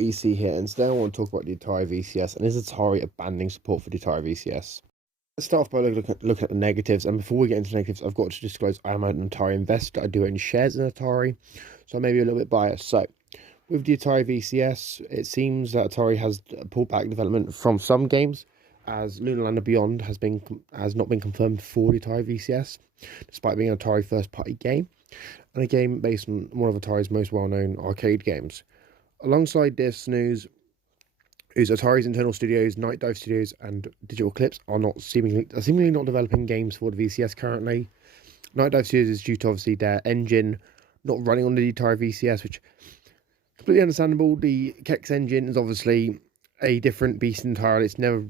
EC here, and today I want to talk about the Atari VCS and is Atari abandoning support for the Atari VCS? Let's start off by looking at the negatives, and before we get into negatives, I've got to disclose I am an Atari investor. I do own shares in Atari, so I may be a little bit biased. So, with the Atari VCS, it seems that Atari has pulled back development from some games, as Lunar Lander Beyond has not been confirmed for the Atari VCS, despite being an Atari first-party game, and a game based on one of Atari's most well-known arcade games. Alongside this news is Atari's internal studios, Night Dive Studios, and Digital Eclipse are seemingly not developing games for the VCS currently. Night Dive Studios is due to obviously their engine not running on the Atari VCS, which is completely understandable. The Kex engine is obviously a different beast entirely. It's never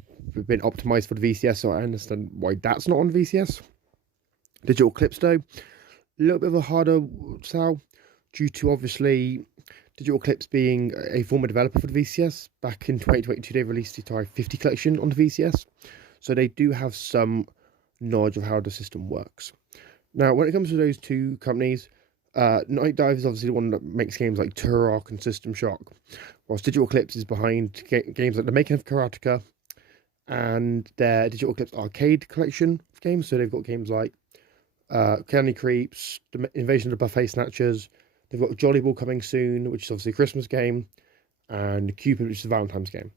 been optimized for the VCS, so I understand why that's not on the VCS. Digital Eclipse, though, a little bit of a harder sell due to obviously Digital Eclipse being a former developer for the VCS. Back in 2022, they released the Atari 50 collection on the VCS, so they do have some knowledge of how the system works. Now, when it comes to those two companies, Night Dive is obviously the one that makes games like Turok and System Shock, whilst Digital Eclipse is behind games like the making of Karateka and their Digital Eclipse arcade collection of games. So they've got games like Candy Creeps, the Invasion of the Buffet Snatchers. They've got Jolly Ball coming soon, which is obviously a Christmas game, and Cupid, which is a Valentine's game.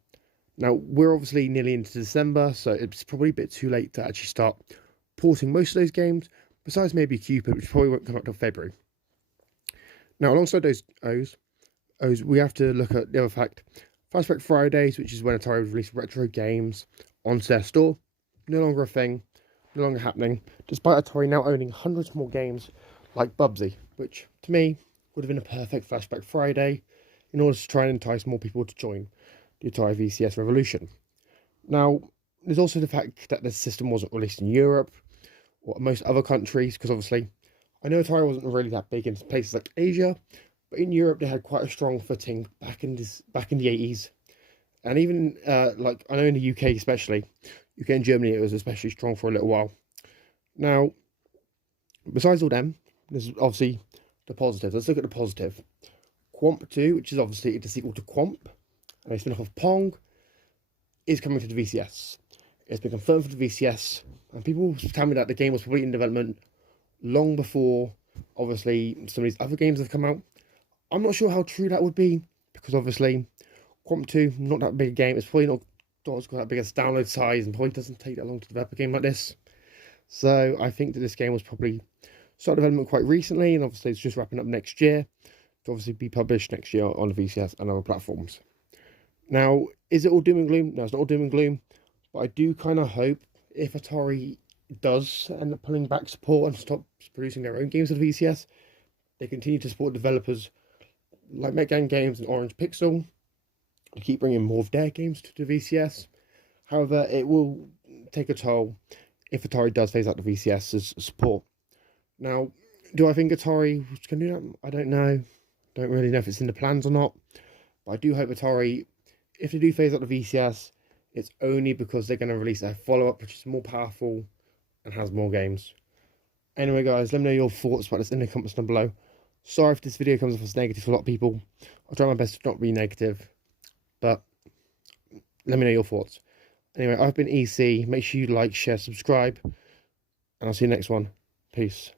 Now, we're obviously nearly into December, so it's probably a bit too late to actually start porting most of those games, besides maybe Cupid, which probably won't come out till February. Now, alongside those O's, we have to look at the other fact. Flashback Fridays, which is when Atari would release retro games onto their store, no longer a thing, no longer happening, despite Atari now owning hundreds more games like Bubsy, which, to me, would have been a perfect Flashback Friday in order to try and entice more people to join the Atari VCS revolution. Now, there's also the fact that the system wasn't released in Europe or most other countries, because obviously, I know Atari wasn't really that big in places like Asia, but in Europe they had quite a strong footing back in the 80s, and even like I know in the UK especially, UK and Germany it was especially strong for a little while. Now, besides all them, there's obviously the positive. Let's look at the positive. Quomp 2, which is obviously the sequel to Quomp, and a spin-off of Pong, is coming to the VCS. It's been confirmed for the VCS, and people tell me that the game was probably in development long before, obviously, some of these other games have come out. I'm not sure how true that would be, because obviously, Quomp 2, not that big a game. It's probably not got that big a download size, and probably doesn't take that long to develop a game like this. So I think that this game was probably started development quite recently, and obviously it's just wrapping up next year to obviously be published next year on the VCS and other platforms. Now, is it all doom and gloom? No, it's not all doom and gloom, but I do kind of hope if Atari does end up pulling back support and stop producing their own games for the VCS, they continue to support developers like Metgang Games and Orange Pixel and keep bringing more of their games to the VCS. However, it will take a toll if Atari does phase out the VCS's support. Now, do I think Atari was going to do that? I don't know. Don't really know if it's in the plans or not. But I do hope Atari, if they do phase out the VCS, it's only because they're going to release a follow-up which is more powerful and has more games. Anyway, guys, let me know your thoughts about this in the comments down below. Sorry if this video comes off as negative for a lot of people. I'll try my best to not be negative. But let me know your thoughts. Anyway, I've been EC. Make sure you like, share, subscribe. And I'll see you next one. Peace.